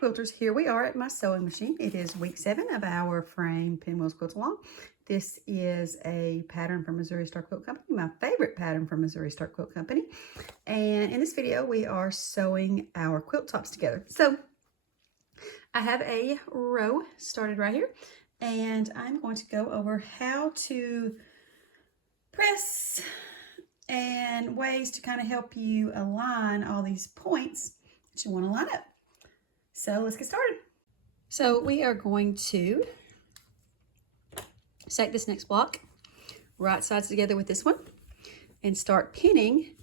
quilters, here we are at my sewing machine. It is week 7 of our frame Pinwheels quilt along. This is a pattern from Missouri Star Quilt Company, my favorite pattern from Missouri Star Quilt Company. And in this video, we are sewing our quilt tops together. So I have a row started right here, and I'm going to go over how to press and ways to kind of help you align all these points that you want to line up. So let's get started. So we are going to stack this next block, right sides together with this one, and start pinning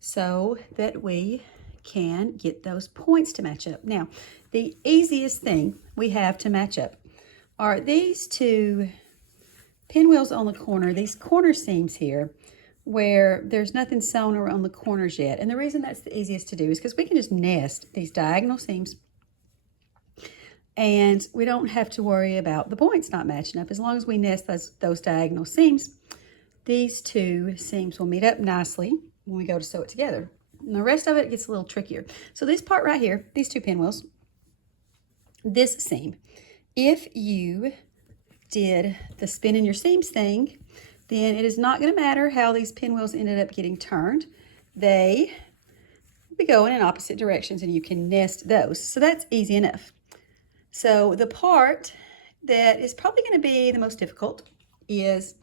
so that we can get those points to match up. Now, the easiest thing we have to match up are these two pinwheels on the corner, these corner seams here, where there's nothing sewn around the corners yet. And the reason that's the easiest to do is because we can just nest these diagonal seams and we don't have to worry about the points not matching up. As long as we nest those diagonal seams, these two seams will meet up nicely when we go to sew it together. And the rest of it gets a little trickier. So this part right here, these two pinwheels, this seam, if you did the spin in your seams thing, then it is not going to matter how these pinwheels ended up getting turned. They will be going in opposite directions and you can nest those. So that's easy enough. So the part that is probably going to be the most difficult is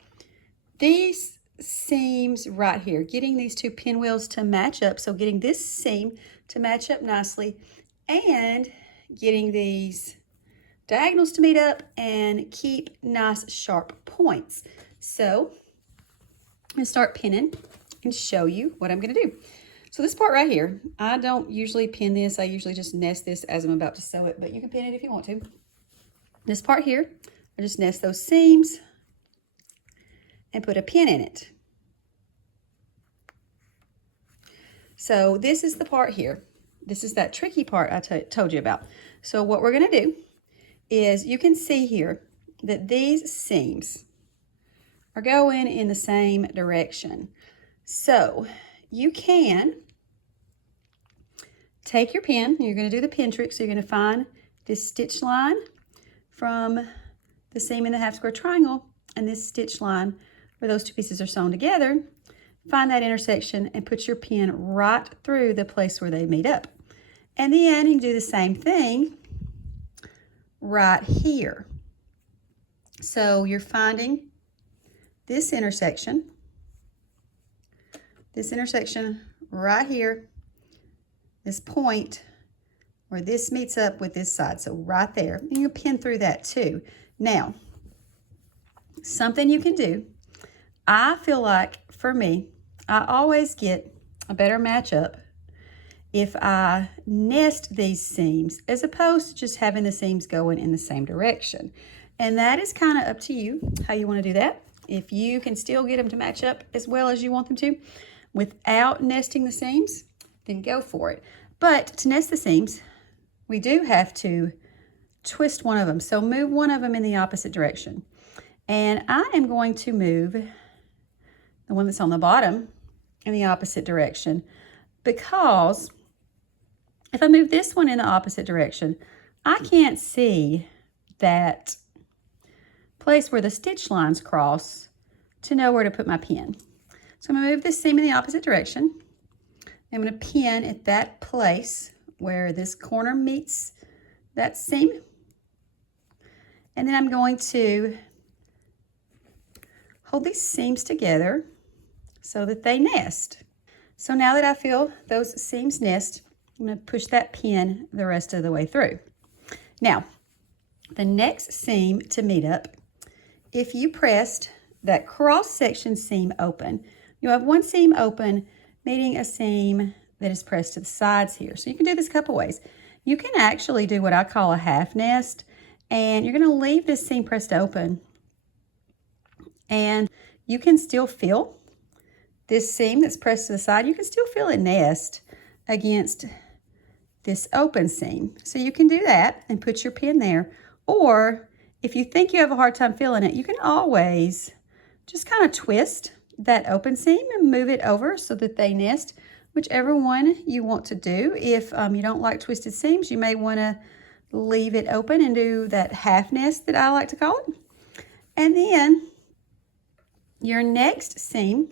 these seams right here, getting these two pinwheels to match up. So getting this seam to match up nicely and getting these diagonals to meet up and keep nice sharp points. So I'm going to start pinning and show you what I'm going to do. So this part right here, I don't usually pin this. I usually just nest this as I'm about to sew it, but you can pin it if you want to. This part here, I just nest those seams and put a pin in it. So this is the part here. This is that tricky part I told you about. So what we're going to do is you can see here that these seams are going in the same direction. So you can take your pin, you're going to do the pin trick, so you're going to find this stitch line from the seam in the half square triangle and this stitch line where those two pieces are sewn together. Find that intersection and put your pin right through the place where they meet up. And then you can do the same thing right here. So you're finding this intersection right here, this point where this meets up with this side. So right there, and you pin through that too. Now, something you can do, I feel like for me, I always get a better matchup if I nest these seams as opposed to just having the seams going in the same direction. And that is kind of up to you how you want to do that. If you can still get them to match up as well as you want them to without nesting the seams, then go for it. But to nest the seams, we do have to twist one of them. So move one of them in the opposite direction. And I am going to move the one that's on the bottom in the opposite direction, because if I move this one in the opposite direction, I can't see that place where the stitch lines cross to know where to put my pin. So I'm going to move this seam in the opposite direction. I'm going to pin at that place where this corner meets that seam. And then I'm going to hold these seams together so that they nest. So now that I feel those seams nest, I'm going to push that pin the rest of the way through. Now, the next seam to meet up, if you pressed that cross-section seam open, you have one seam open meeting a seam that is pressed to the sides here. So you can do this a couple ways. You can actually do what I call a half nest, and you're going to leave this seam pressed open, and you can still feel this seam that's pressed to the side. You can still feel it nest against this open seam. So you can do that and put your pin there. Or if you think you have a hard time feeling it, you can always just kind of twist that open seam and move it over so that they nest, whichever one you want to do. If you don't like twisted seams, you may want to leave it open and do that half nest that I like to call it. And then your next seam,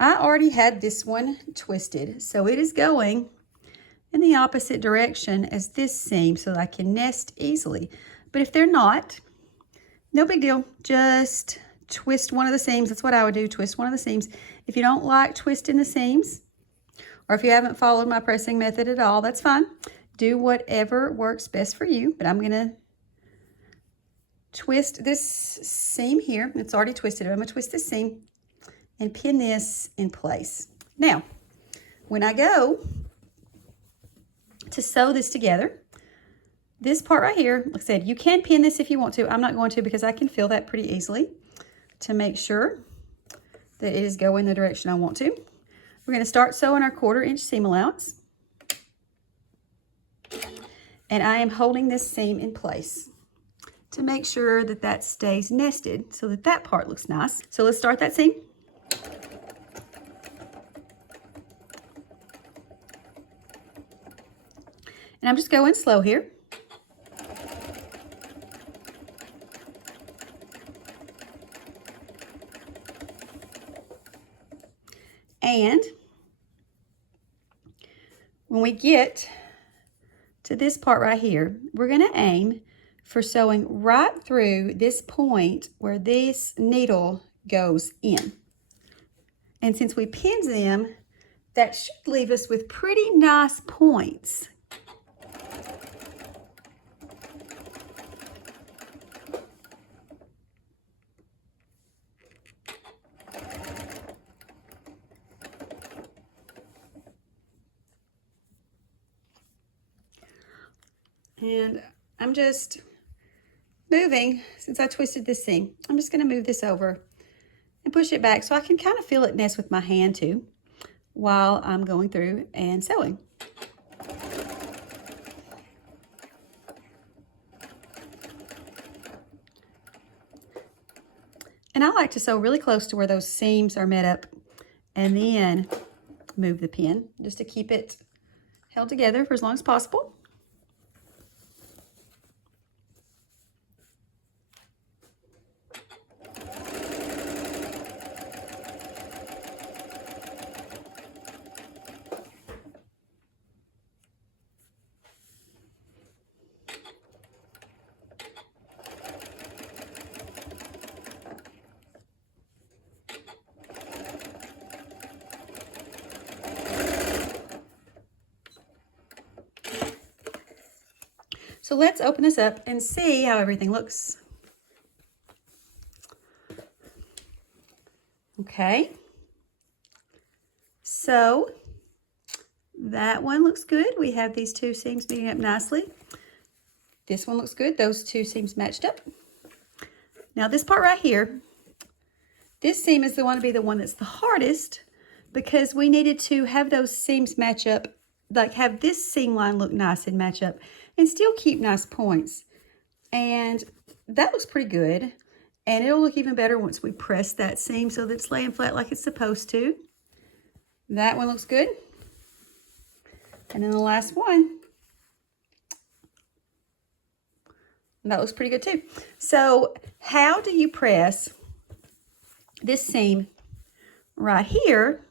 I already had this one twisted, so it is going in the opposite direction as this seam so that I can nest easily. But if they're not, no big deal. Just twist one of the seams. That's what I would do, twist one of the seams. If you don't like twisting the seams, or if you haven't followed my pressing method at all, that's fine. Do whatever works best for you. But I'm gonna twist this seam here. It's already twisted. I'm gonna twist this seam and pin this in place. Now, when I go to sew this together, this part right here, like I said, you can pin this if you want to. I'm not going to because I can feel that pretty easily to make sure that it is going the direction I want to. We're going to start sewing our 1/4 inch seam allowance. And I am holding this seam in place to make sure that that stays nested so that that part looks nice. So let's start that seam. And I'm just going slow here. And when we get to this part right here, we're going to aim for sewing right through this point where this needle goes in. And since we pinned them, that should leave us with pretty nice points. And I'm just moving, since I twisted this seam, I'm just going to move this over and push it back so I can kind of feel it nest with my hand too while I'm going through and sewing. And I like to sew really close to where those seams are met up and then move the pin just to keep it held together for as long as possible. So let's open this up and see how everything looks. Okay. So that one looks good. We have these two seams meeting up nicely. This one looks good. Those two seams matched up. Now this part right here, this seam is the one to be the one that's the hardest because we needed to have those seams match up, like have this seam line look nice and match up and still keep nice points. And that looks pretty good. And it'll look even better once we press that seam so that it's laying flat like it's supposed to. That one looks good. And then the last one, that looks pretty good too. So how do you press this seam right here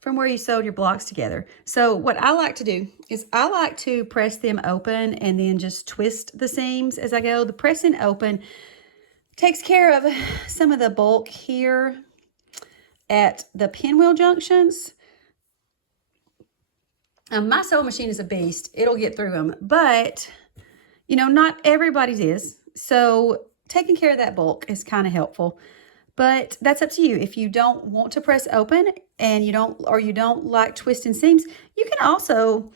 from where you sewed your blocks together? So what I like to do is I like to press them open and then just twist the seams as I go. The pressing open takes care of some of the bulk here at the pinwheel junctions. My sewing machine is a beast. It'll get through them, but you know, not everybody's is. So taking care of that bulk is kind of helpful. But that's up to you. If you don't want to press open and you don't like twisting seams, you can also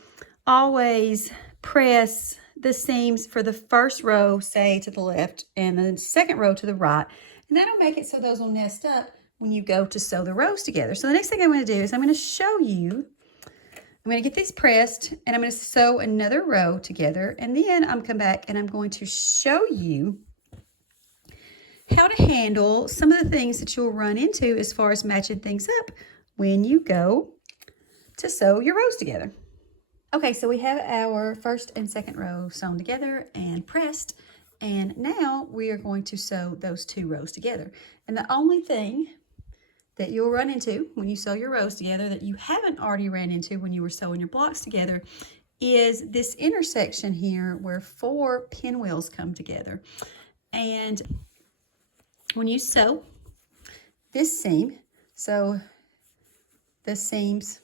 always press the seams for the first row, say to the left, and the second row to the right. And that'll make it so those will nest up when you go to sew the rows together. So the next thing I'm going to do is I'm going to show you, I'm going to get these pressed and I'm going to sew another row together. And then I'm come back and I'm going to show you how to handle some of the things that you'll run into as far as matching things up when you go to sew your rows together. Okay, so we have our first and second row sewn together and pressed, and now we are going to sew those 2 rows together. And the only thing that you'll run into when you sew your rows together that you haven't already ran into when you were sewing your blocks together is this intersection here where 4 pinwheels come together. And when you sew this seam, so the seams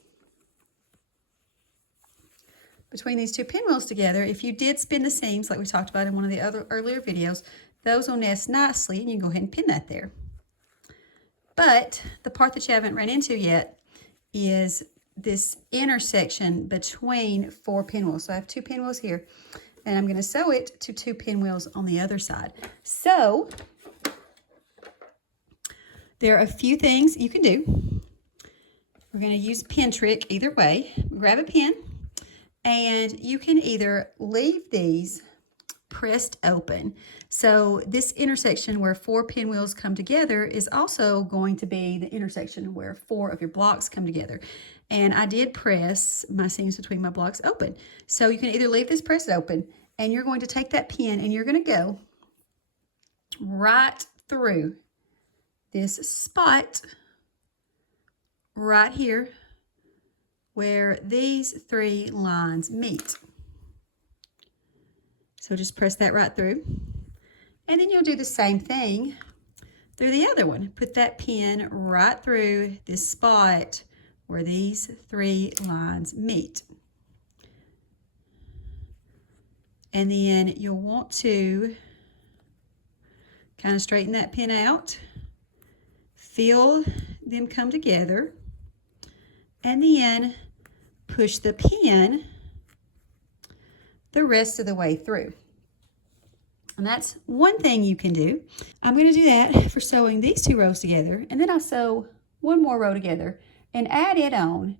between these 2 pinwheels together, if you did spin the seams like we talked about in one of the other earlier videos, those will nest nicely, and you can go ahead and pin that there. But the part that you haven't ran into yet is this intersection between 4 pinwheels. So I have 2 pinwheels here, and I'm going to sew it to 2 pinwheels on the other side. So there are a few things you can do. We're going to use pin trick either way. Grab a pin, and you can either leave these pressed open. So this intersection where 4 pinwheels come together is also going to be the intersection where 4 of your blocks come together. And I did press my seams between my blocks open. So you can either leave this pressed open, and you're going to take that pin and you're going to go right through this spot right here where these 3 lines meet. So just press that right through. And then you'll do the same thing through the other one. Put that pin right through this spot where these 3 lines meet. And then you'll want to kind of straighten that pin out, feel them come together, and then push the pin the rest of the way through. And that's one thing you can do. I'm going to do that for sewing these 2 rows together, and then I'll sew one more row together and add it on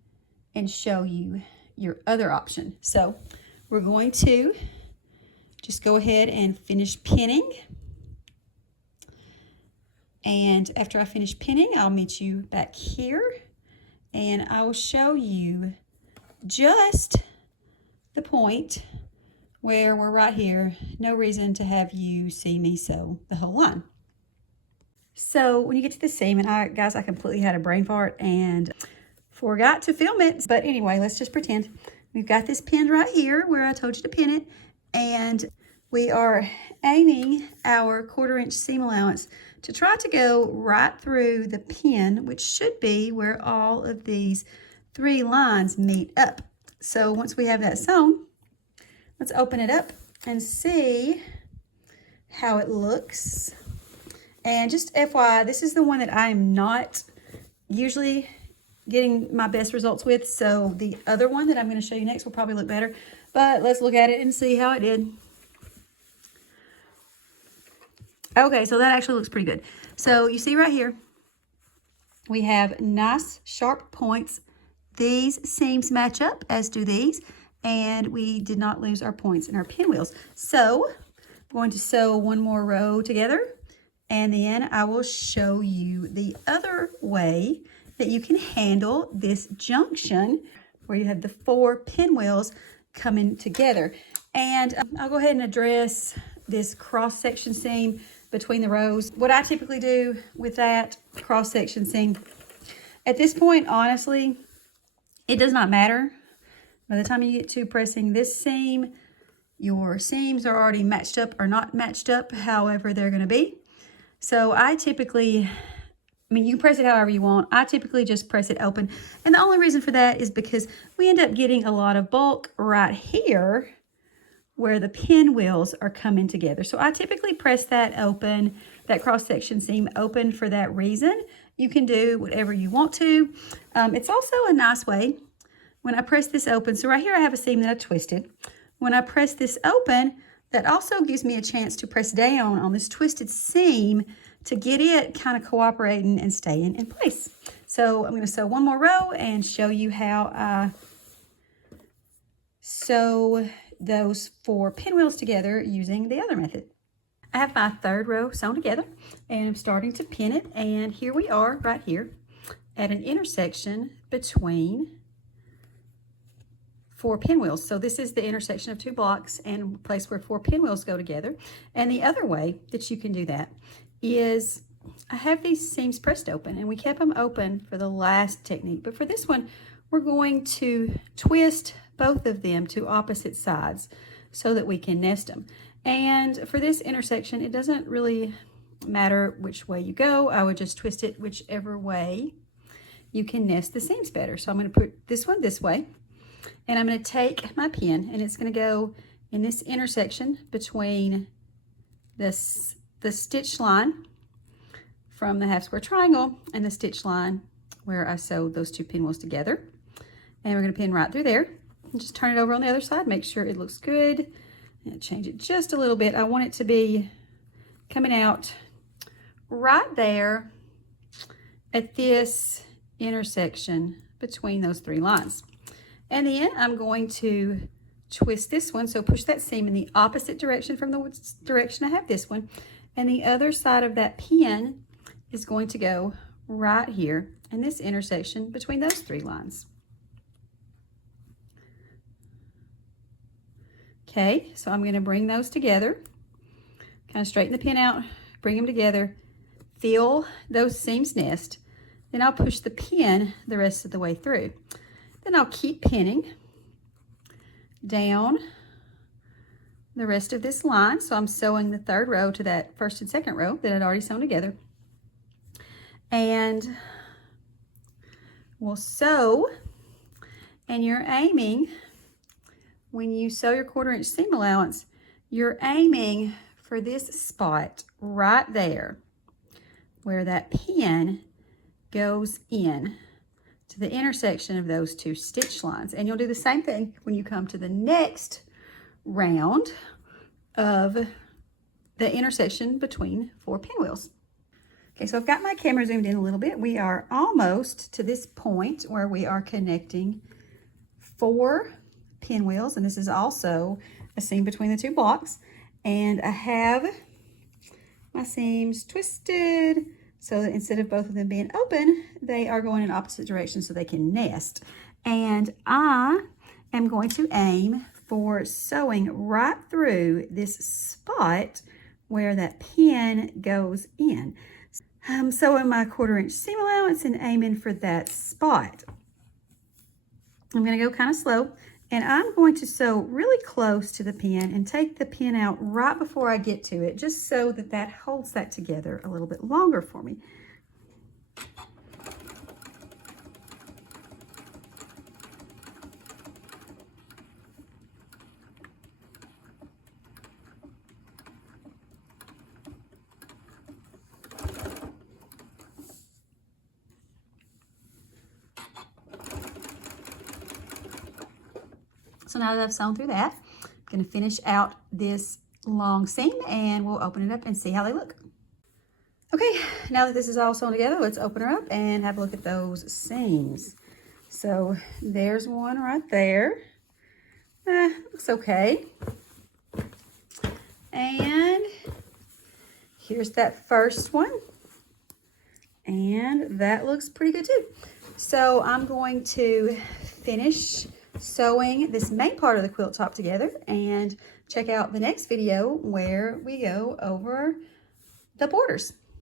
and show you your other option. So we're going to just go ahead and finish pinning. And after I finish pinning, I'll meet you back here, and I will show you just the point where we're right here. No reason to have you see me sew the whole line. So when you get to the seam, and guys, I completely had a brain fart and forgot to film it. But anyway, let's just pretend. We've got this pinned right here where I told you to pin it, and we are aiming our 1/4 inch seam allowance to try to go right through the pin, which should be where all of these 3 lines meet up. So once we have that sewn, let's open it up and see how it looks. And just FYI, this is the one that I'm not usually getting my best results with. So the other one that I'm going to show you next will probably look better. But let's look at it and see how it did. Okay, so that actually looks pretty good. So you see right here, we have nice sharp points. These seams match up, as do these, and we did not lose our points in our pinwheels. So I'm going to sew one more row together, and then I will show you the other way that you can handle this junction where you have the 4 pinwheels coming together. And I'll go ahead and address this cross-section seam between the rows. What I typically do with that cross-section seam, at this point, honestly, it does not matter. By the time you get to pressing this seam, your seams are already matched up or not matched up, however they're going to be. So I typically, you can press it however you want. I typically just press it open. And the only reason for that is because we end up getting a lot of bulk right here where the pinwheels are coming together. So I typically press that open, that cross-section seam open for that reason. You can do whatever you want to. It's also a nice way when I press this open. So right here I have a seam that I twisted. When I press this open, that also gives me a chance to press down on this twisted seam to get it kind of cooperating and staying in place. So I'm going to sew one more row and show you how I sew those 4 pinwheels together using the other method. I have my 3rd row sewn together, and I'm starting to pin it, and here we are right here at an intersection between 4 pinwheels. So this is the intersection of 2 blocks and place where 4 pinwheels go together. And the other way that you can do that is I have these seams pressed open, and we kept them open for the last technique. But for this one, we're going to twist both of them to opposite sides so that we can nest them. And for this intersection, it doesn't really matter which way you go. I would just twist it whichever way you can nest the seams better. So I'm going to put this one this way, and I'm going to take my pin, and it's going to go in this intersection between the stitch line from the half square triangle and the stitch line where I sewed those 2 pinwheels together. And we're going to pin right through there and just turn it over on the other side, make sure it looks good, and change it just a little bit. I want it to be coming out right there at this intersection between those 3 lines. And then I'm going to twist this one, so push that seam in the opposite direction from the direction I have this one, and the other side of that pin is going to go right here in this intersection between those 3 lines. Okay, so I'm going to bring those together, kind of straighten the pin out, bring them together, feel those seams nest, then I'll push the pin the rest of the way through. Then I'll keep pinning down the rest of this line. So I'm sewing the 3rd row to that 1st and 2nd row that I'd already sewn together. And we'll sew, and you're aiming, when you sew your 1/4 inch seam allowance, you're aiming for this spot right there where that pin goes in to the intersection of those 2 stitch lines. And you'll do the same thing when you come to the next round of the intersection between 4 pinwheels. Okay, so I've got my camera zoomed in a little bit. We are almost to this point where we are connecting 4 pinwheels, and this is also a seam between the 2 blocks. And I have my seams twisted so that instead of both of them being open, they are going in opposite directions so they can nest. And I am going to aim for sewing right through this spot where that pin goes in. I'm sewing my 1/4 inch seam allowance and aiming for that spot. I'm going to go kind of slow, and I'm going to sew really close to the pin and take the pin out right before I get to it, just so that that holds that together a little bit longer for me. So now that I've sewn through that, I'm going to finish out this long seam, and we'll open it up and see how they look. Okay, now that this is all sewn together, let's open her up and have a look at those seams. So there's one right there. Looks okay. And here's that first one. And that looks pretty good too. So I'm going to finish sewing this main part of the quilt top together and check out the next video where we go over the borders.